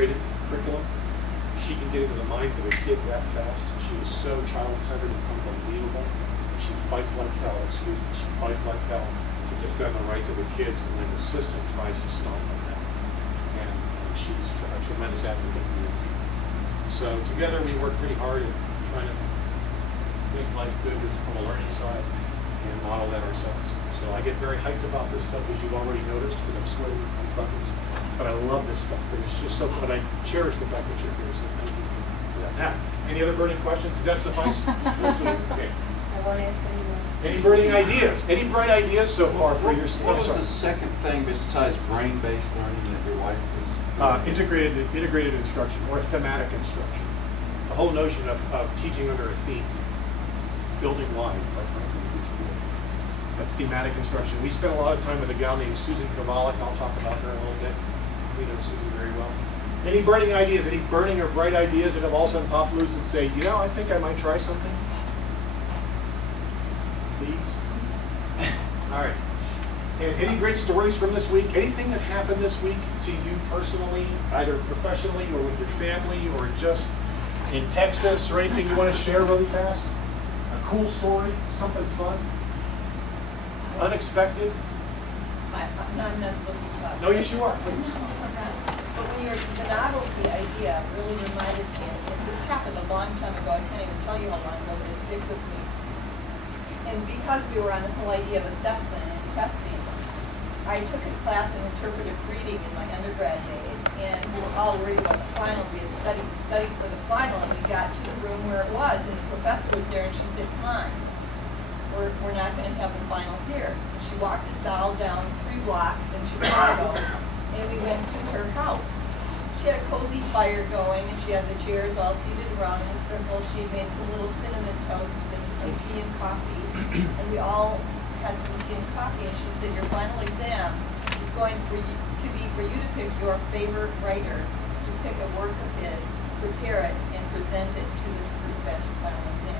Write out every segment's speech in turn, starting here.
integrated curriculum. She can get into the minds of a kid that fast. She is so child-centered, it's unbelievable. She fights like hell, excuse me, she fights like hell to defend the rights of the kids when the system tries to stomp on that. And she's a tremendous advocate for you. So together we work pretty hard at trying to make life good from a learning side and model that ourselves. So I get very hyped about this stuff, as you've already noticed, because I'm sweating on buckets. But I love this stuff. But it's just so fun. I cherish the fact that you're here. So thank you for that. Now, any other burning questions? Does that suffice? Okay. I won't ask anyone. Any burning ideas? Any bright ideas so far for your? What was the second thing besides brain-based learning that your wife was? Integrated instruction or thematic instruction. The whole notion of teaching under a theme, building wide, quite frankly. But thematic instruction. We spent a lot of time with a gal named Susan Kovalik. I'll talk about her in a little bit. We know Susan very well. Any burning ideas? Any burning or bright ideas that have all of a sudden popped loose and say, you know, I think I might try something? Please? All right. And any great stories from this week? Anything that happened this week to you personally, either professionally or with your family or just in Texas, or anything you want to share really fast? A cool story? Something fun? Unexpected? No, I'm not supposed to talk. No, yes you are. Please. But when you're, the novelty idea really reminded me, and this happened a long time ago, I can't even tell you how long ago, but it sticks with me. And because we were on the whole idea of assessment and testing, I took a class in interpretive reading in my undergrad days, and we were all worried about the final. We had studied for the final, and we got to the room where it was, and the professor was there, and she said, come on, we're not going to have the final here. And she walked us all down 3 blocks in Chicago, and we went to her house. She had a cozy fire going, and she had the chairs all seated around in a circle. She had made some little cinnamon toasts and some tea and coffee, and we all had some tea and coffee, and she said, your final exam is going for you to pick your favorite writer, to pick a work of his, prepare it, and present it to this group at your final exam.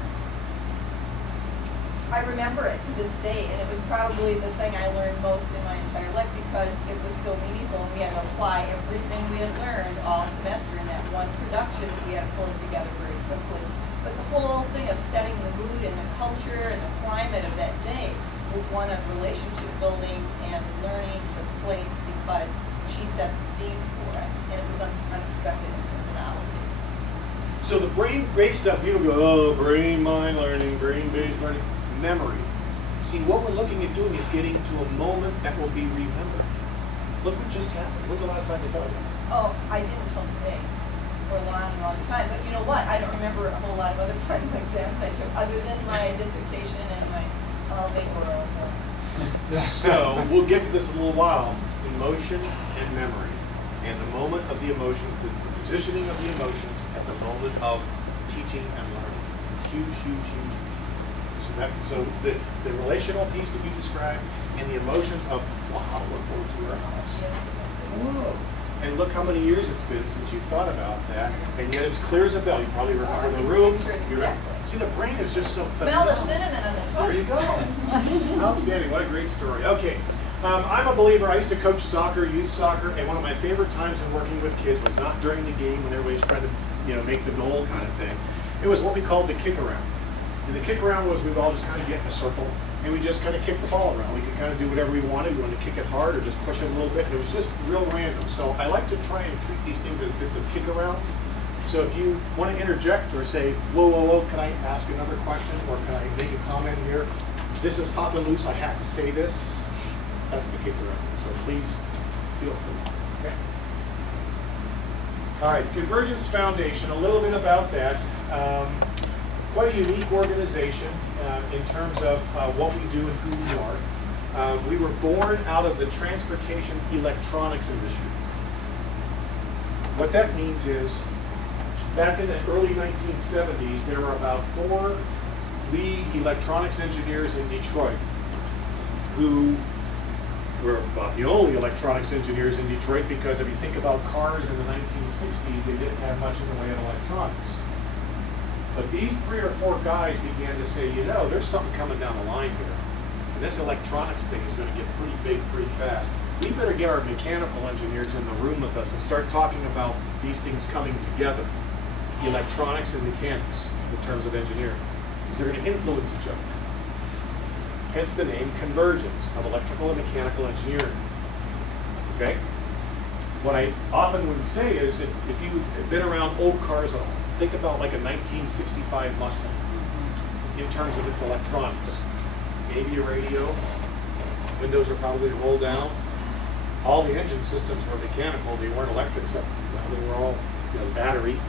I remember it to this day, and it was probably the thing I learned most in my entire life because it was so meaningful, and we had to apply everything we had learned all semester in that one production that we had to pull it together very quickly. But the whole thing of setting the mood and the culture and the climate of that day was one of relationship building and learning took place because she set the scene for it, and it was unexpected and personality. So the brain-based stuff, people go, oh, brain, mind learning, brain-based learning, memory. See, what we're looking at doing is getting to a moment that will be remembered. Look what just happened. When's the last time you thought of that? Oh, I didn't until today, for a long, long time. But you know what? I don't remember a whole lot of other final exams I took, other than my dissertation and my oral. So we'll get to this in a little while. Emotion and memory, and the moment of the emotions, the positioning of the emotions at the moment of teaching and learning. Huge, huge, huge, huge. So the relational piece that you described and the emotions of, wow, we're going to our house. Whoa. And look how many years it's been since you thought about that, and yet it's clear as a bell. You probably remember the room. Exactly. See, the brain is just so Smell phenomenal. the cinnamon on the toast. There you go. Outstanding. What a great story. Okay. I'm a believer. I used to coach soccer, youth soccer, and one of my favorite times in working with kids was not during the game when everybody's trying to make the goal kind of thing. It was what we called the kick around. And the kick around was we'd all just kind of get in a circle and we just kind of kick the ball around. We could kind of do whatever we wanted. We wanted to kick it hard or just push it a little bit. And it was just real random. So I like to try and treat these things as bits of kick arounds. So if you want to interject or say, whoa, whoa, whoa, can I ask another question or can I make a comment here? This is popping loose. I have to say this. That's the kick around. So please feel free. Okay. All right, Convergence Foundation, a little bit about that. Quite a unique organization in terms of what we do and who we are. We were born out of the transportation electronics industry. What that means is, back in the early 1970s, there were about 4 lead electronics engineers in Detroit who were about the only electronics engineers in Detroit, because if you think about cars in the 1960s, they didn't have much in the way of electronics. But these 3 or 4 guys began to say, you know, there's something coming down the line here. And this electronics thing is going to get pretty big pretty fast. We better get our mechanical engineers in the room with us and start talking about the these things coming together, electronics and mechanics, in terms of engineering, because they're going to influence each other. Hence the name convergence of electrical and mechanical engineering. Okay? What I often would say is, if you've been around old cars at all, think about like a 1965 Mustang in terms of its electronics. Maybe a radio, windows are probably rolled down. All the engine systems were mechanical, they weren't electric, except they were all, the battery.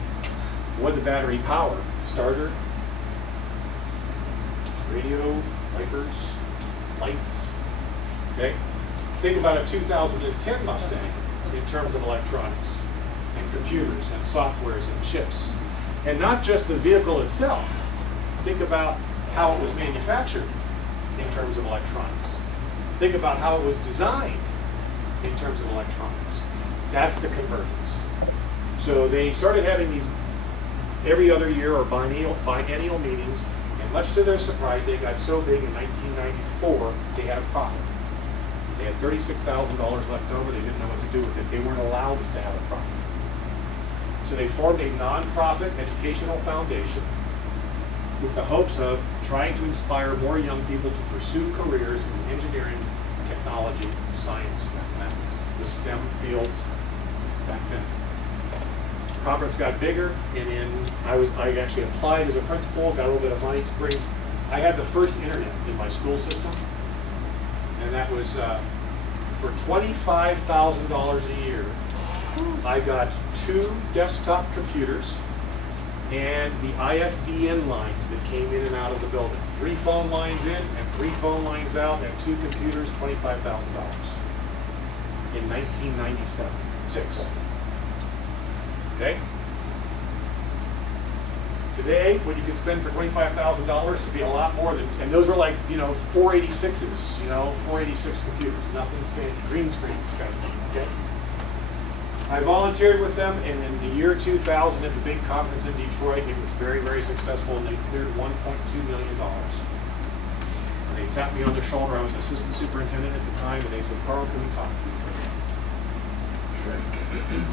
What did the battery power? Starter, radio, wipers, lights. Okay? Think about a 2010 Mustang in terms of electronics and computers and softwares and chips. And not just the vehicle itself. Think about how it was manufactured in terms of electronics. Think about how it was designed in terms of electronics. That's the convergence. So they started having these every other year or biennial meetings, and much to their surprise, they got so big in 1994, they had a profit. They had $36,000 left over, they didn't know what to do with it. They weren't allowed to have a profit. So they formed a nonprofit educational foundation with the hopes of trying to inspire more young people to pursue careers in engineering, technology, science, mathematics, the STEM fields back then. The conference got bigger, and I actually applied as a principal, got a little bit of money to bring. I had the first internet in my school system, and that was for $25,000 a year. I got 2 desktop computers and the ISDN lines that came in and out of the building. 3 phone lines in and 3 phone lines out, and 2 computers, $25,000 in 1996. Okay? Today, what you can spend for $25,000 would be a lot more than, and those were like, 486s, 486 computers, nothing fancy, green screens kind of thing, okay? I volunteered with them, and in the year 2000 at the big conference in Detroit, it was very, very successful, and they cleared $1.2 million. And they tapped me on the shoulder. I was assistant superintendent at the time, and they said, "Carl, can we talk to you for a minute? Sure.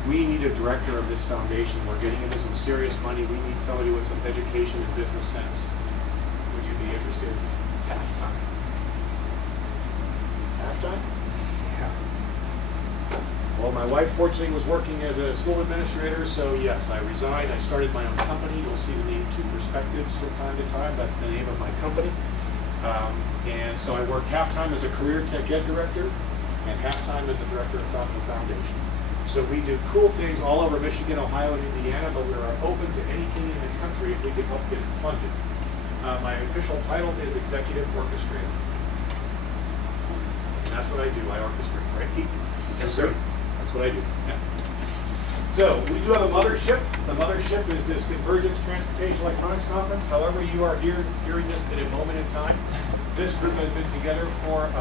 We need a director of this foundation. We're getting into some serious money. We need somebody with some education and business sense. Would you be interested?" Halftime. Halftime? Yeah. Well, my wife fortunately was working as a school administrator, so yes, I resigned. I started my own company. You'll see the name Two Perspectives from time to time. That's the name of my company. And so I work half-time as a career tech ed director and half-time as the director of the foundation. So we do cool things all over Michigan, Ohio, and Indiana, but we are open to anything in the country if we can help get it funded. My official title is Executive Orchestrator. And that's what I do. I orchestrate, right, Keith? Yes, sir. That's what I do. Yeah. So we do have a mothership. The mothership is this Convergence Transportation Electronics Conference. However, you are here hearing this at a moment in time. This group has been together for,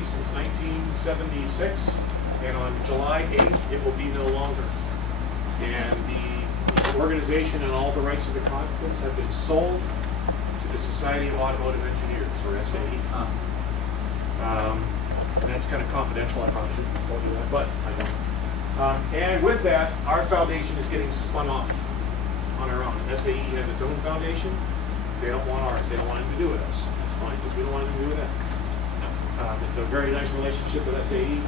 since 1976. And on July 8th, it will be no longer. And the organization and all the rights of the conference have been sold to the Society of Automotive Engineers, or SAE. And that's kind of confidential. I probably shouldn't have told you that, but I don't. And with that, our foundation is getting spun off on our own. SAE has its own foundation. They don't want ours. They don't want anything to do with us. That's fine, because we don't want anything to do with that. It's a very nice relationship with SAE.